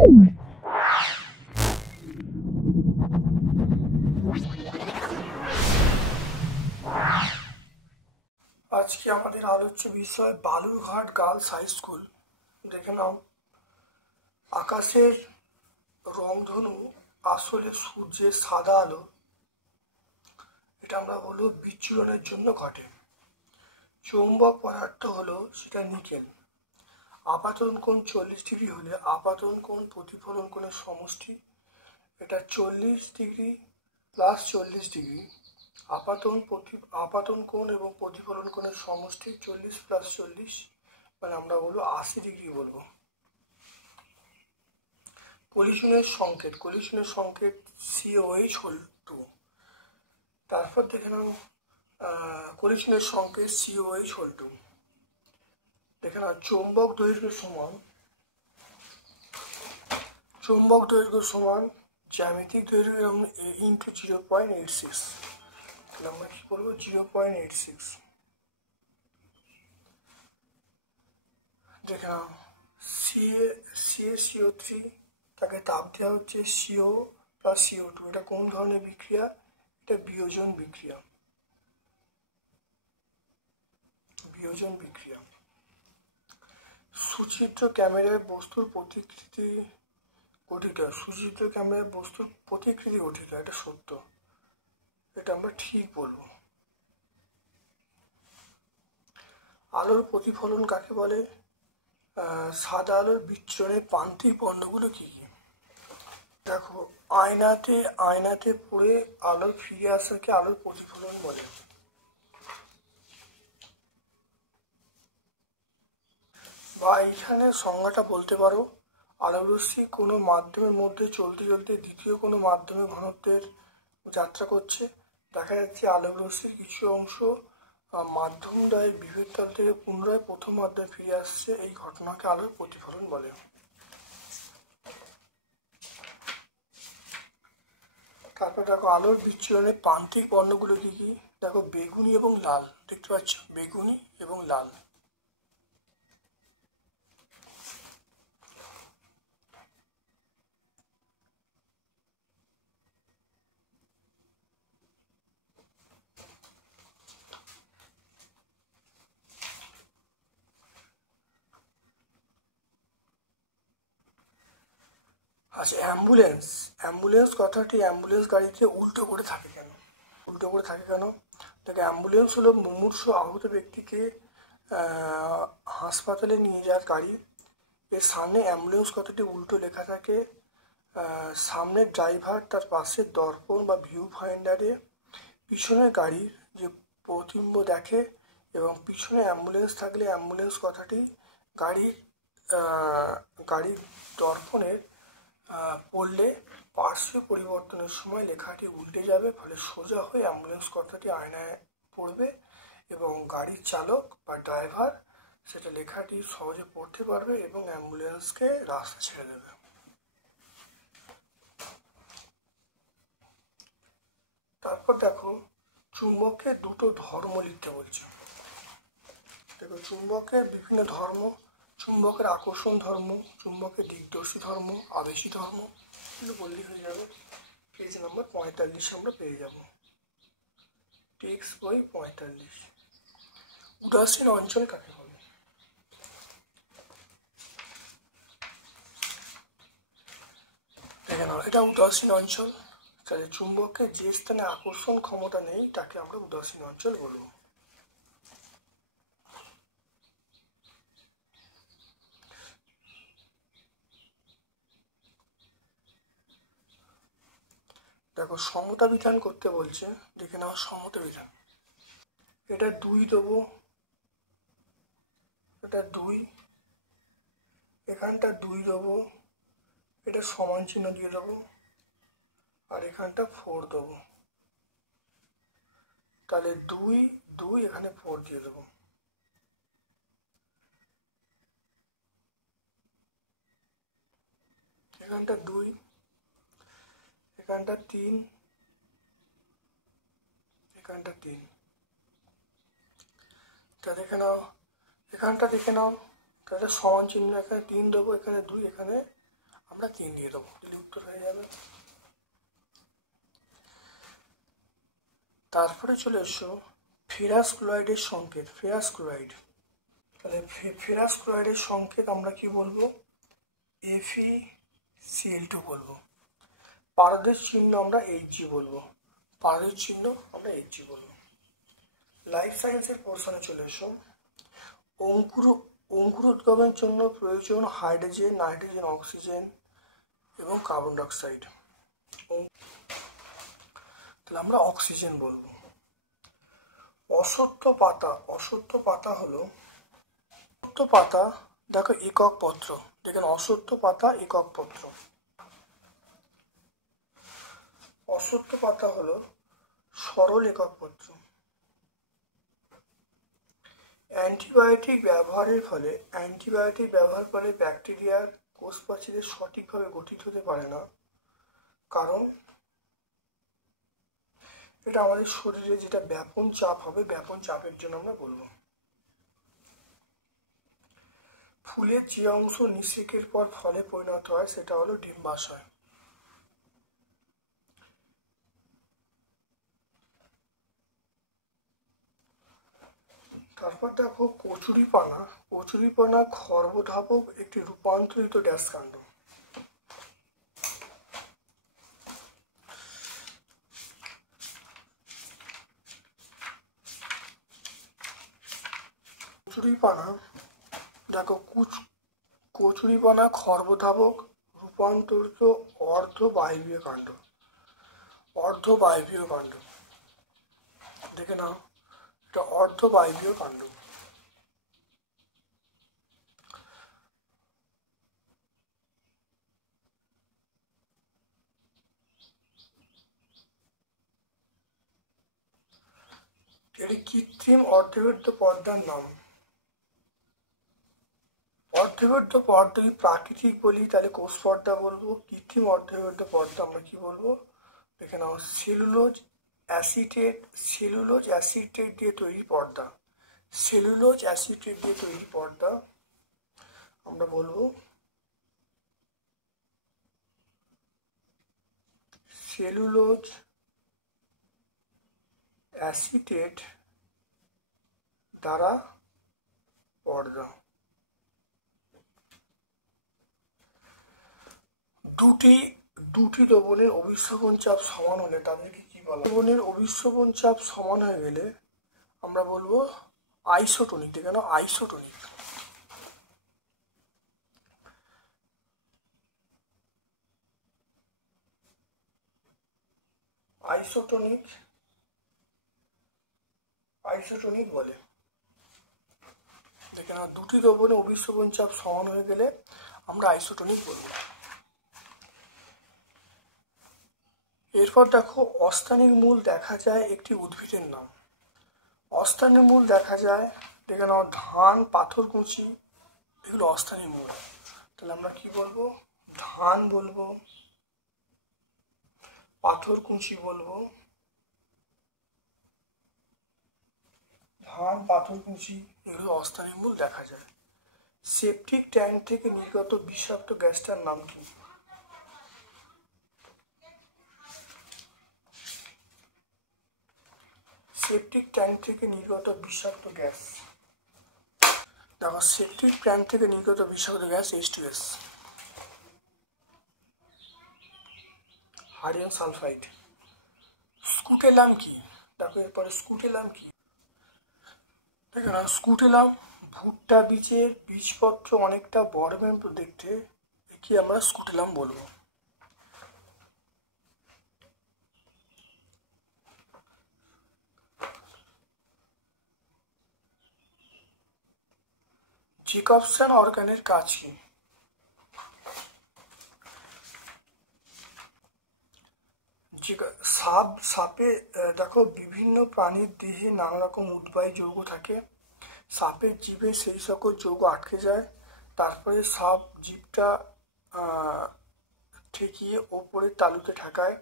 আজকে আমাদের আলোচ্য বিষয় বালুরঘাট গার্লস হাই স্কুল। দেখে নাও, আকাশের রংধনু আসলে সূর্যের সাদা আলো, এটা আমরা বলবো বিচ্ছুরণের জন্য ঘটে। চৌম্বক পদার্থ হলো সেটা নিকেল। আপাতন কোণ 40 ডিগ্রি হলে আপাতন কোণ প্রতিফলন কোণের সমষ্টি, এটা 40 ডিগ্রি প্লাস 40 ডিগ্রি। আপাতন কোণ এবং প্রতিফলন কোণের সমষ্টি 40 প্লাস 40, মানে আমরা বলবো 80 ডিগ্রি বলবো। কলিশনের সংকেত COH হল 2। তারপর দেখে নাও কলিশনের সংকেত COH হল 2। দেখে নাও চৌম্বক দৈর্ঘ্য সমান জ্যামিতিক দৈর্ঘ্য ইন্টু 0.86। আমরা কি করবো 0.86। দেখে নাও CaCO3 তাকে তাপ দেওয়া হচ্ছে CO প্লাস CO2। এটা কোন ধরনের বিক্রিয়া? এটা বিয়োজন বিক্রিয়া। সুচিত্র ক্যামেরায় বস্তুর প্রতিকৃতি গঠিত। এটা সত্য, এটা আমরা ঠিক বলবো। আলোর প্রতিফলন কাকে বলে? সাদা আলোর বিচ্ছুরণের প্রান্তিক পণ্যগুলো কি কি? দেখো, আয়নাতে পড়ে আলো ফিরে আসাকে আলোর প্রতিফলন বলে। বা এইখানে সংজ্ঞাটা বলতে পারো, আলোরশ্মি কোনো মাধ্যমের মধ্যে চলতে চলতে দ্বিতীয় কোনো মাধ্যমে ঘনত্বের যাত্রা করছে। দেখা যাচ্ছে আলোকরশ্মির কিছু অংশ মাধ্যমদ্বয়ের বিভেদ তল থেকে পুনরায় প্রথম মাধ্যমে ফিরে আসছে, এই ঘটনাকে আলোর প্রতিফলন বলে। তারপর দেখো, আলোর বিচ্ছুরণের প্রান্তিক বর্ণগুলো কি কি? দেখো, বেগুনি এবং লাল, দেখতে পাচ্ছ, বেগুনি এবং লাল। আচ্ছা, অ্যাম্বুলেন্স কথাটি অ্যাম্বুলেন্স গাড়িতে উল্টো করে থাকে কেন? দেখো, অ্যাম্বুলেন্স হলো মুমূর্ষু আহত ব্যক্তিকে হাসপাতালে নিয়ে যাওয়ার গাড়ি। এর সামনে অ্যাম্বুলেন্স কথাটি উল্টো লেখা থাকে। সামনের ড্রাইভার তার পাশের দর্পণ বা ভিউ ফাইন্ডারে পিছনের গাড়ির যে প্রতিবিম্ব দেখে, এবং পিছনে অ্যাম্বুলেন্স থাকলে অ্যাম্বুলেন্স কথাটি গাড়ির দর্পণের পড়লে পার্শ্বীয় পরিবর্তনের সময় লেখাটি উল্টে যাবে, ফলে সোজা হয়ে অ্যাম্বুলেন্স কথাটি আয়নায় পড়বে এবং গাড়ির চালক বা ড্রাইভার সেটা লেখাটি সহজে পড়তে পারবে এবং অ্যাম্বুলেন্সকে রাস্তা ছেড়ে দেবে। তারপর দেখো, চুম্বকের দুটো ধর্ম লিখতে বলছে। দেখো, চুম্বকের বিভিন্ন ধর্ম: চুম্বকের আকর্ষণ ধর্ম, চুম্বকের দিকদর্শী ধর্ম, আবেশী ধর্ম। এগুলো বললেই হয়ে যাবে। পেজ নাম্বার 45 আমরা পেয়ে যাব, টেক্সট বই 45। উদাসীন অঞ্চল কাকে বলে? দেখে নাও, এটা উদাসীন অঞ্চল। তাহলে চুম্বকের যে স্থানে আকর্ষণ ক্ষমতা নেই তাকে আমরা উদাসীন অঞ্চল বলবো। দেখো, সমতা বিধান করতে বলছে। দেখে নাও সমতা বিধান। এটা 2 দেবো, এটা 2, এখানটা 2 দেবো, এটা সমান চিহ্ন দিয়ে দেবো, আর এখানটা 4 দেবো। তাহলে 2, 2, এখানে 4 দিয়ে দেবো। এখানটা 2, এখানটা 3, এখানটা 3। তা দেখে নাও, এখানটা দেখে নাও, তাহলে সমান চিহ্ন, এখানে 3 দেবো, এখানে 2, এখানে আমরা 3 দিয়ে দেবো, তাহলে উত্তর হয়ে যাবে। তারপরে চলে এসো ফেরাস ক্লোরাইডের সংকেত। ফেরাস ক্লোরাইড, তাহলে ফেরাস ক্লোরাইডের সংকেত আমরা কি বলবো? FeCl2 বলবো। পারদের চিহ্ন আমরা Hg বলবো। পারদের চিহ্ন আমরা Hg বলবো। লাইফ সায়েন্সের পোর্শনে চলে এসো। অঙ্কুরোদ্গমের জন্য প্রয়োজন হাইড্রোজেন, নাইট্রোজেন, অক্সিজেন এবং কার্বন ডাইঅক্সাইড। তাহলে আমরা অক্সিজেন বলবো। অশ্বত্থ পাতা, অশ্বত্থ পাতা হলো, অশ্বত্থ পাতা দেখো একক পত্র, দেখেন অশ্বত্থ পাতা একক পত্র। অশ্বত্থ পাতা হলো সরল একক পত্র। অ্যান্টিবায়োটিক ব্যবহারের ফলে ব্যাকটেরিয়ার কোষ প্রাচীরে সঠিকভাবে গঠিত হতে পারে না, কারণ এটা আমাদের শরীরে যেটা ব্যাপন চাপ হবে, ব্যাপন চাপের জন্য আমরা বলবো। ফুলের যে অংশ নিষেকের পর ফলে পরিণত হয় সেটা হলো ডিম্বাশয়। তারপর দেখো কচুরিপানা। কচুরিপানা খর্বধাবক একটি রূপান্তরিত ড্যাশ কাণ্ড। কচুরিপানা দেখো কচুরিপানা খর্বধাবক রূপান্তরিত অর্ধবায়বীয় কাণ্ড। অর্ধবায়বীয় কাণ্ড দেখে নাও, এটা অর্ধবায়বীয় কাণ্ড। এটি কৃত্রিম অর্ধবৃত্ত পর্দার নাম। অর্ধবৃত্ত পর্দা যদি প্রাকৃতিক বলি তাহলে কোষ পর্দা বলবো। কৃত্রিম অর্ধবৃত্ত পর্দা আমরা কি বলবো? দেখে নাও, সেলুলোজ অ্যাসিটেট দিয়ে তৈরি পর্দা। সেলুলোজ অ্যাসিটেট দিয়ে তৈরি পর্দা আমরা বলবো সেলুলোজ অ্যাসিটেট দ্বারা পর্দা। দুটি দ্রবণের অভিস্রবণ চাপ সমান হলে তাদেরকে কি বলা? দ্রবণের অভিস্রবণ চাপ সমান হয়ে গেলে আমরা বলবো আইসোটোনিক। দেখে নাও, আইসোটোনিক। আইসোটোনিক বলে। দেখে নাও, দুটি দ্রবণের অভিস্রবণ চাপ সমান হয়ে গেলে আমরা আইসোটোনিক বলবো। এরপর দেখো অস্থানিক মূল দেখা যায় একটি উদ্ভিদের নাম। অস্থানিক মূল দেখা যায়, দেখে নাও, ধান, পাথরকুচি, এগুলো অস্থানিক মূল। তাহলে আমরা কি বলবো? ধান বলবো, পাথরকুচি বলবো, ধান, পাথরকুচি এগুলো অস্থানিক মূল দেখা যায়। সেপটিক ট্যাঙ্ক থেকে নির্গত বিষাক্ত গ্যাসটার নাম কি? সেপটিক ট্যাঙ্ক থেকে নির্গত বিষাক্ত গ্যাস, দেখো সেপটিক ট্যাঙ্ক থেকে নির্গত বিষাক্ত gas H2S, hydrogen sulphide. Scutellum কি? দেখো এরপরে স্কুটেলাম কি? দেখো না, স্কুটেলাম ভুট্টা বীজের বীজপত্র অনেকটা বর্মের মতো দেখতে, কি আমরা স্কুটেলাম বলবো। জ্যাকবসন অর্গানের কাজ কি? সাপে দেখো বিভিন্ন প্রাণীর দেহে নানা রকম উদ্বায়ী যৌগ থাকে। সাপের জিভে সেই সকল যৌগ আটকে যায়, তারপরে সাপ জিভটা ঠেকিয়ে ওপরের তালুতে ঠেকায়।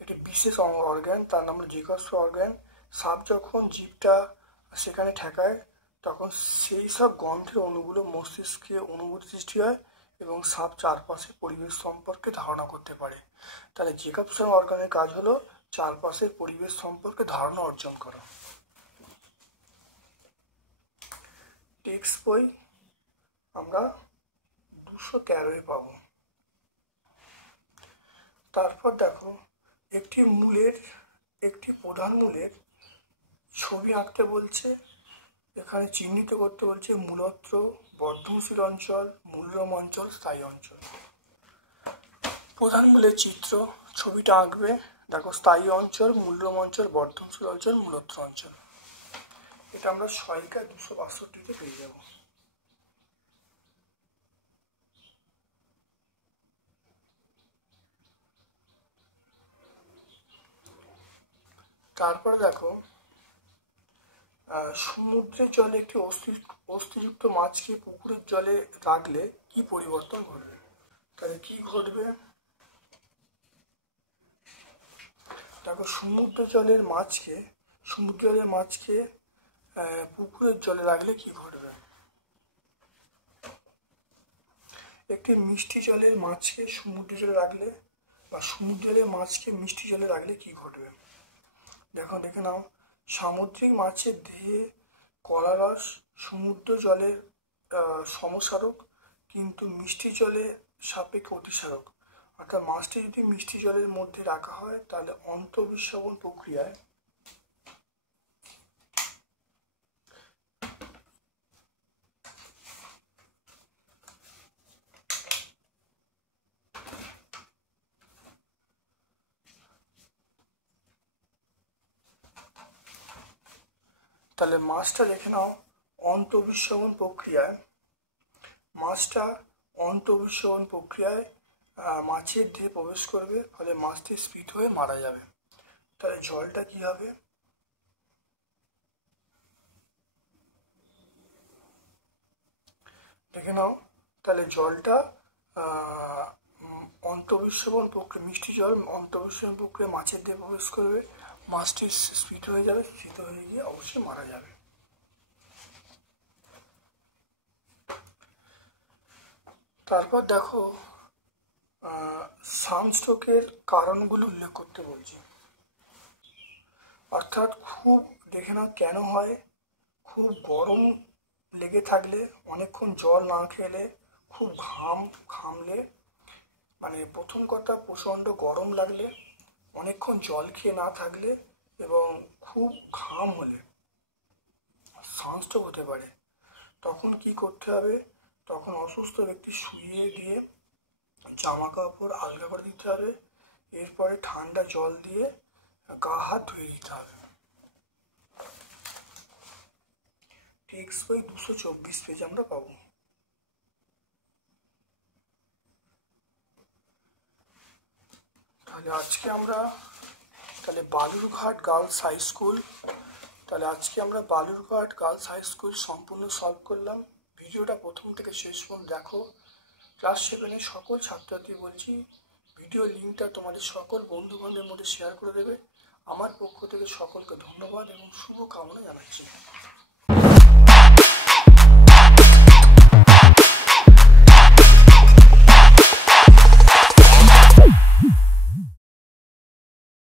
এটি বিশেষ অর্গান, তার নাম জ্যাকবসন অর্গান। সাপ যখন জিভটা সেখানে ঠেকায় তখন সেই সব গন্ধের অণুগুলো মস্তিষ্কে অনুভূতি সৃষ্টি হয় এবং সাপ চারপাশে পরিবেশ সম্পর্কে ধারণা করতে পারে। তাহলে জেকবসন অর্গানের কাজ হলো চারপাশের পরিবেশ সম্পর্কে ধারণা অর্জন করা। টেক্সট বই আমরা 213 পাবো। তারপর দেখো, একটি প্রধান মূলের ছবি আঁকতে বলছে। এখানে চিহ্নিত করতে বলছে মূলত্র, বর্ধনশীল অঞ্চল, মূল্যম অঞ্চল, স্থায়ী অঞ্চল। প্রধান মূলের চিত্র ছবিটা আঁকবে। দেখো, স্থায়ী অঞ্চল, মূল্যম অঞ্চল, বর্ধনশীল অঞ্চল, মূলত্র অঞ্চল। এটা আমরা 262 পেয়ে যাব। তারপরে দেখো, সমুদ্রের জলে একটি অস্থিযুক্ত মাছকে পুকুরের জলে রাখলে কি পরিবর্তন ঘটবে? তাহলে কি ঘটবে? দেখো, সমুদ্র জলের মাছকে পুকুরের জলে রাখলে কি ঘটবে? একটি মিষ্টি জলের মাছকে সমুদ্র জলে রাখলে বা সমুদ্র জলের মাছকে মিষ্টি জলে রাখলে কি ঘটবে? দেখে নাও, সামুদ্রিক মাছের দেহে কলারস সমুদ্র জলের সমসারক, কিন্তু মিষ্টি জলে সাপেক্ষে অতিসারক। অর্থাৎ মাছটি যদি মিষ্টি জলের মধ্যে রাখা হয় তাহলে অন্তঃবিশ্ববন প্রক্রিয়ায় তাহলে মাছটা দেখে নাও, অন্তঃবিশ্ববন প্রক্রিয়ায় মাছের দেহে প্রবেশ করবে, ফলে মাছটি স্ফীত হয়ে মারা যাবে। তাহলে জলটা কি হবে? দেখে নাও, তাহলে জলটা অন্তঃবিশ্ববন প্রক্রিয়া, মিষ্টি জল অন্তঃবিশ্ববন প্রক্রিয়া মাছের দেহে প্রবেশ করবে, মাছটি স্ফীত হয়ে যাবে, স্ফীত হয়ে গিয়ে অবশ্যই মারা যাবে। তারপর দেখো, সানস্ট্রোকের কারণগুলো উল্লেখ করতে বলছি। অর্থাৎ দেখে নাও কেন হয়? খুব গরম লেগে থাকলে, অনেকক্ষণ জল না খেলে, খুব ঘামলে, মানে প্রথম কথা প্রচণ্ড গরম লাগলে, অনেকক্ষণ জল খেয়ে না থাকলে এবং খুব ঘাম হলে সানস্ট্রোক হতে পারে। তখন কি করতে হবে? তখন অসুস্থ ব্যক্তি শুইয়ে দিয়ে জামা কাপড় আলগা করে দিতে হবে, এরপরে ঠান্ডা জল দিয়ে গা হাত ধুয়ে দিতে হবে। টেক্সট বই 224 পেজ আমরা পাবো। তাহলে আজকে আমরা বালুরঘাট গার্লস হাই স্কুল সম্পূর্ণ সলভ করলাম। ভিডিওটা প্রথম থেকে শেষ পর্যন্ত দেখো। ক্লাস 7-এর সকল ছাত্রছাত্রী বলছি, ভিডিও লিঙ্কটা তোমাদের সকল বন্ধু বান্ধবের মধ্যে শেয়ার করে দেবে। আমার পক্ষ থেকে সকলকে ধন্যবাদ এবং শুভকামনা জানাচ্ছি।